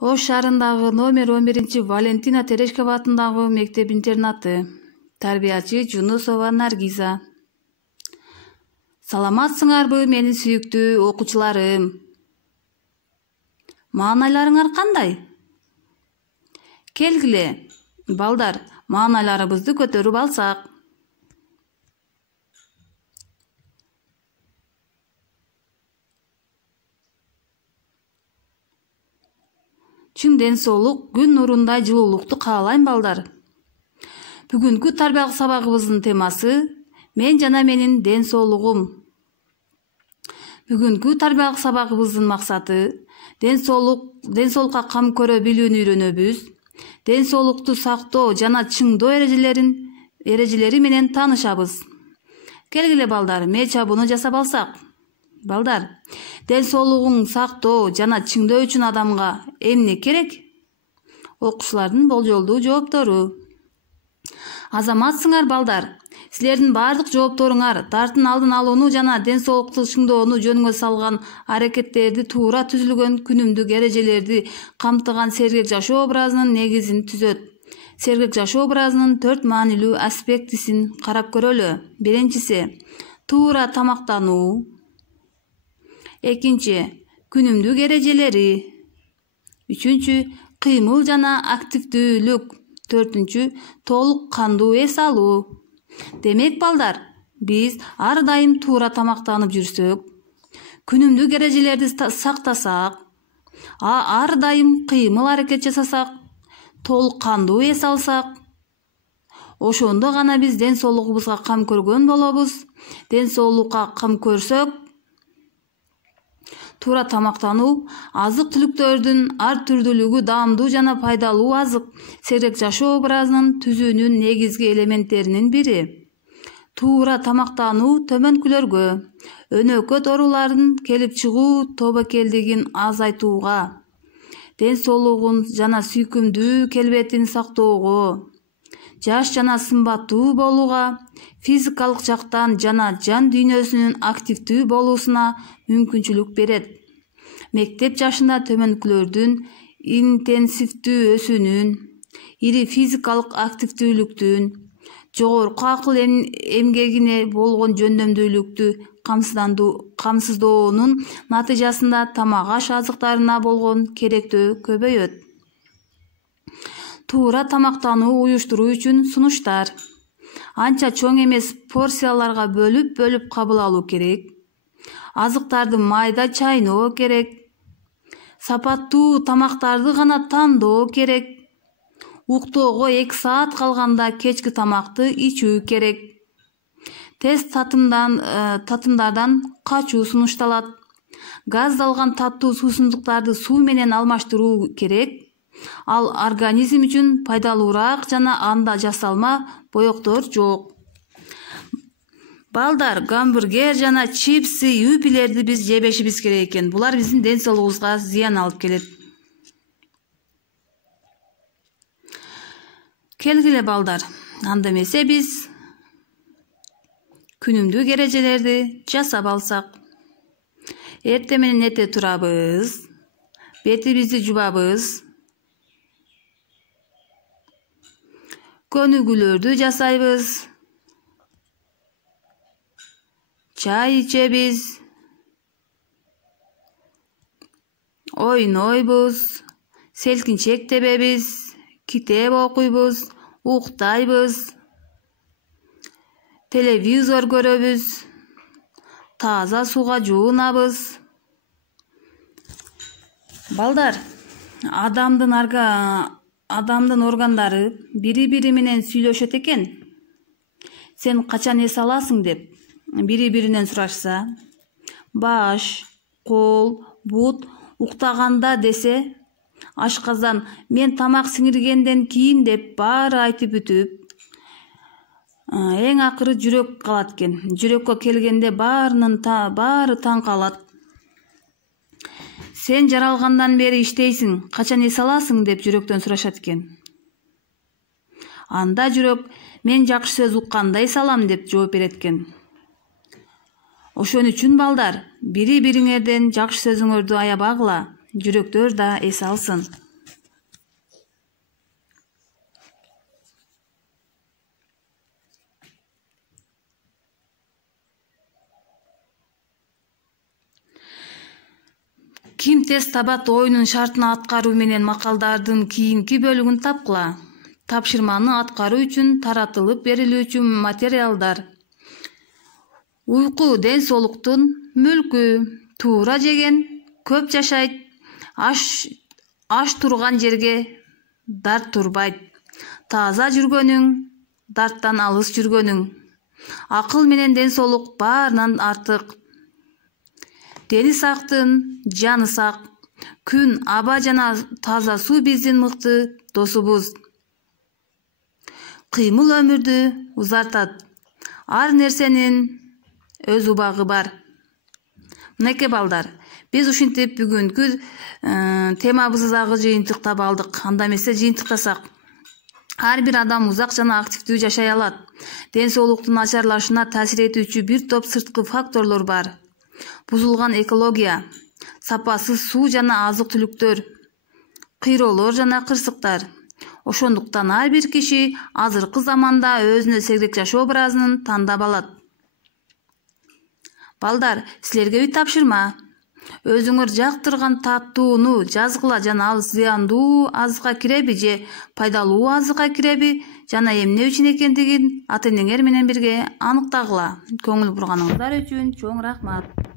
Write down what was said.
Ош шаарындагы номер 11 Валентина Терешкова атындагы мектеп-интернаты. Тарбиячы Жунусова Наргиза. Саламатсыңарбы менин сүйүктүү окуучуларым? Маанайларыңар кандай? Келгиле, балдар, маанайларыбызды көтөрүп алсак. Чың ден соолук, күн нурундай жылуулукту каалайм балдар. Бүгүнкү тарбиялык сабагыбыздын темасы мен жана менин ден соолугум. Бүгүнкү тарбиялык сабагыбыздын максаты ден соолукка кам көрө билүүнү үйрөнөбүз. Ден соолукту сактоо жана чыңдоо эрежелери менен таанышабыз. Келгиле балдар, мээ чабууну жасап алсак. Балдар, ден соолугун сактоо жана чыңдоо үчүн адамга эмне керек? Окуучулардын болжолдуу жооптору. Азаматсыңар балдар. Силердин бардык жоопторуңар дартын алдын алууну жана ден соолукту чыңдоону жөнүнгө салган аракеттерди туура түзүлгөн күнүмдүк эрежелерди камтыган сергек жашоо образынын негизин түзөт. Сергек жашоо образынын 4 маанилүү аспектисин карап көрөлү. Биринчиси туура тамактануу. Экинчи күнүмдүк эрежелери. Үчүнчү кыймыл жана активдүүлүк. Төртүнчү толук кандуу эс алуу. Демек балдар, биз ар дайым туура тамактанып жүрсөк, күнүмдүк эрежелерди сактасак, ар дайым кыймыл аракет жасасак, толук кандуу эс алсак, ошондо гана биз ден соолугубузга кам көргөн болобуз. Ден соолукка кам көрсөк, туура тамактануу, азык-түлүктөрдүн ар түрдүүлүгү даамдуу жана пайдалуу азык сергек жашоо образынын түзүүнүн негизги элементтеринин бири. Туура тамактануу төмөнкүлөргө, өнөкөт оорулардын келип чыгуу тобокелдигин азайтууга, ден соолугун жана сүйкүмдүү келбетин сактоого, жаш жана сымбаттуу болууга, физикалык жактан жана жан дүйнөсүнүн активдүү болуусуна мүмкүнчүлүк берет. Мектеп жашында төмөнкүлөрдүн интенсивдүү өсүүнүн, ири физикалык активдүүлүктүн, жогорку акыл эмгегине болгон жөндөмдүүлүктү камсыздоонун натыйжасында тамак-аш азыктарына болгон керектөө көбөйөт. Туура тамактануу уюштуруу үчүн сунуштар. Анча чоң эмес порцияларга бөлүп кабыл алуу керек. Азыктарды майда чайноо керек. Сапаттуу тамактарды гана тандоо керек. Уктоого 2 саат калганда кечки тамакты ичүү керек. Тез татымдардан качуу сунушталат. Газдалган таттуу суусундуктарды суу менен алмаштыруу керек. Ал организм үчүн пайдалуураак жана анда жасалма боектор жок. Балдар, гамбургер жана чипсы, юпилерди биз жебешибиз керек экен. Булар биздин ден соолугубузга зыян алып келет. Келгиле балдар, анда эмесе биз күнүмдүк эрежелерди жасап алсак. Эртең менен эрте турабыз, бетибизди жуубабыз, көнүгүүлөрдү жасайбыз, чай ичебиз, ойнойбуз, селкинчек тебебиз, китеп окуйбуз, уктайбыз, телевизор көрөбүз, таза сууга жуунабыз. Балдар, адамдын органдары бири-бири менен сүйлөшөт экен. Сен качан эс аласың деп бири-биринен сурашса, баш, кол, бут уктаганда десе, ашказан мен тамак сиңиргенден кийин деп баары айтып бүтүп, эң акыры жүрөк калат экен. Жүрөккө келгенде баары таң калат. Сен жаралгандан бери иштейсиң, качан эс аласың деп жүрөктөн сурашат экен. Анда жүрөк мен жакшы сөз укканда эс алам деп жооп берет экен. Ошон үчүн балдар, бири-бириңерден жакшы сөзүңөрдү аябагыла, жүрөктөр да эс алсын. Ким тез табат оюнун шартын аткаруу менен макалдардын кийинки бөлүгүн тапкыла. Тапшырманы аткаруу үчүн таратылып берилүүчү материалдар. Уйку ден соолуктун мүлкү. Туура жеген көп жашайт. Аш турган жерге дарт турбайт. Таза жүргөнүң, дарттан алыс жүргөнүң. Акыл менен ден соолук баарынан артык. Дени сактын, жаны сак. Күн, аба жана таза суу биздин мыкты досубуз. Кыймыл өмүрдү узартат. Ар нерсенин өз убагы бар. Мынакей балдар, биз ушинтип бүгүнкү темабыздагы жыйынтыктап алдык. Анда эмесе жыйынтыктасак, ар бир адам узак жана активдүү жашай алат. Ден соолуктун начарлашына таасир этүүчү бир топ сырткы факторлор бар. Бузулган экология, сапасыз суу жана азык-түлүктөр, кыйроолор жана кырсыктар. Ошондуктан ар бир киши азыркы заманда өзүнө сергек жашоо образын тандап алат. Балдар, силерге үй тапшырма. Өзүңөр жактырган таттууну жазгыла жана ал зыяндуу азыкка киреби же пайдалуу азыкка киреби жана эмне үчүн экендигин ата-энеңер менен бирге аныктагыла. Көңүл бурганыңыздар үчүн чоң рахмат.